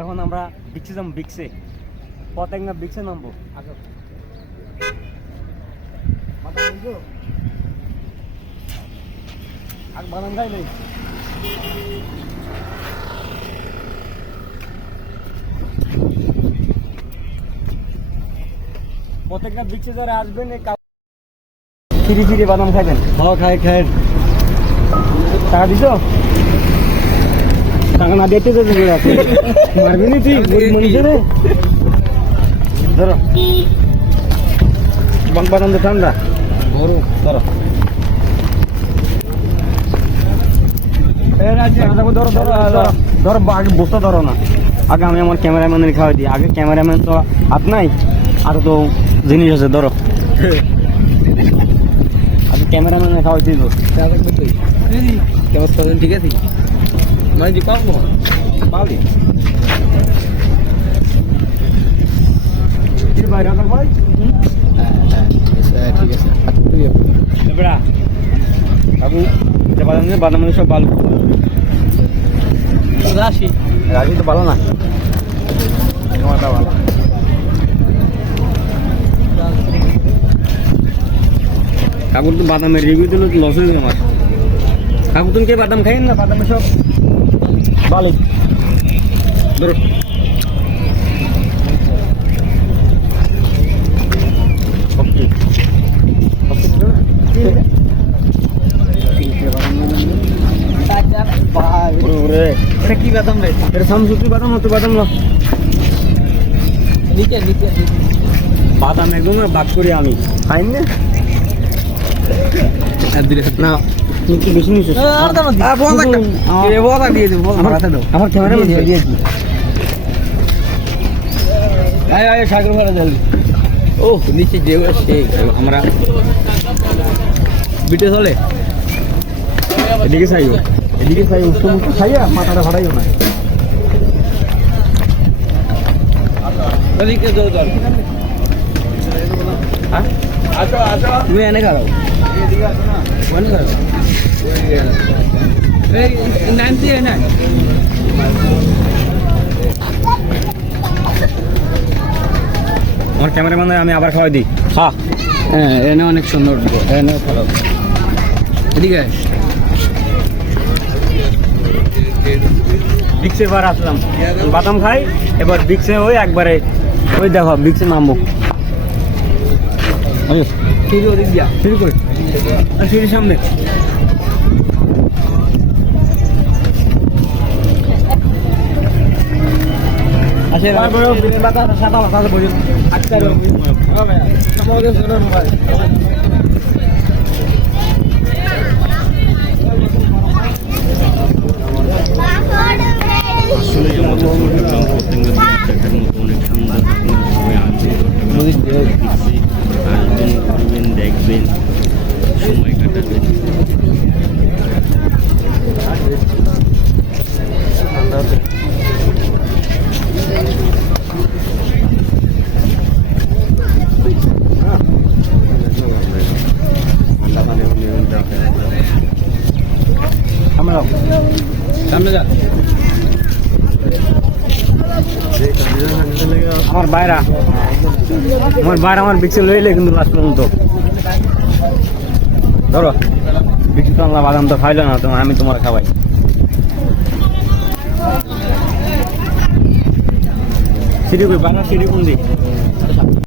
এখন আমরা বিক্সে যাব বিক্সে। না বিক্সে নামবো। আর বানান গাই নেই। প্রত্যেকটা বিক্সে যারা আসবেন ফিরি ফিরি বাদাম খাইবেন। খাওয়া খাই খাই। টাকা দিছো? টাকা না দিতে তো মারবি নি তুই? ধরো। ঠান্ডা। ধরো ধরো। ধরো ধরো ধরো আগে বসতে ধরো না। আগে আমি আমার ক্যামেরাম্যানের খাওয়াই দিই। আগে ক্যামেরাম্যান তো হাত নাই আর তো জিনিস আছে ধরো। আগে ক্যামেরাম্যানের খাওয়াই দিই তো ঠিক আছে? কি বাইরে আবার ভাই হ্যাঁ ঠিক আছে বাবু বাদাম সব ভালো রাশি রাজি তো ভালো না তোমারটা ভালো কাকুর তো বাদামের রিভিউ দিল তো লস হয়ে গেছে আমার কাকু তুমি কে বাদাম খাইন না বাদামে সব ধরো ওকে ওকে ওরে এটা কি বাদাম রে? এটা সামসুতি বাদাম হতো বাদাম লো নিচে নিচে বাদাম একদম বাদ করি আমি খাইন না। বেশি আমার মাথা দাও। আমার ক্যামেরা দিয়ে দিও, দিয়ে দিও। আয় আয় সাগর মারা জলদি ও নিচে যে সে আমরা বিটে চলে। এদিকে চাইও এদিকে চাই খাইয়া মাথাটা ভাড়াইও না। ওদিকে যাও চল তুমি এনে খাও এই নাম আমার ক্যামেরাম্যান আমি আবার খাওয়াই দিই। হ্যাঁ হ্যাঁ এনে অনেক সুন্দর। এনে ভালো। এদিকে আয়। বিক্সে বার আসলাম। বাদাম খাই এবার বিক্সে ওই একবারে ওই দেখো বিক্সে নামবো শুরু ওদিক দিয়া। শুরু করে। আর সিঁড়ির সামনে। আচ্ছা আসলে যে মতো দেখার মতো অনেক সুন্দর আমরা সামনে যা আমার বাইরা আমার বাইরে আমার বিক্সে লইলে কিন্তু লাস্ট পর্যন্ত ধরো বিচুত আনলাম বাদাম তো খাইলো না, তোমার আমি তোমার খাওয়াই। সিঁড়ি বাংলা সিঁড়ি কোন দিক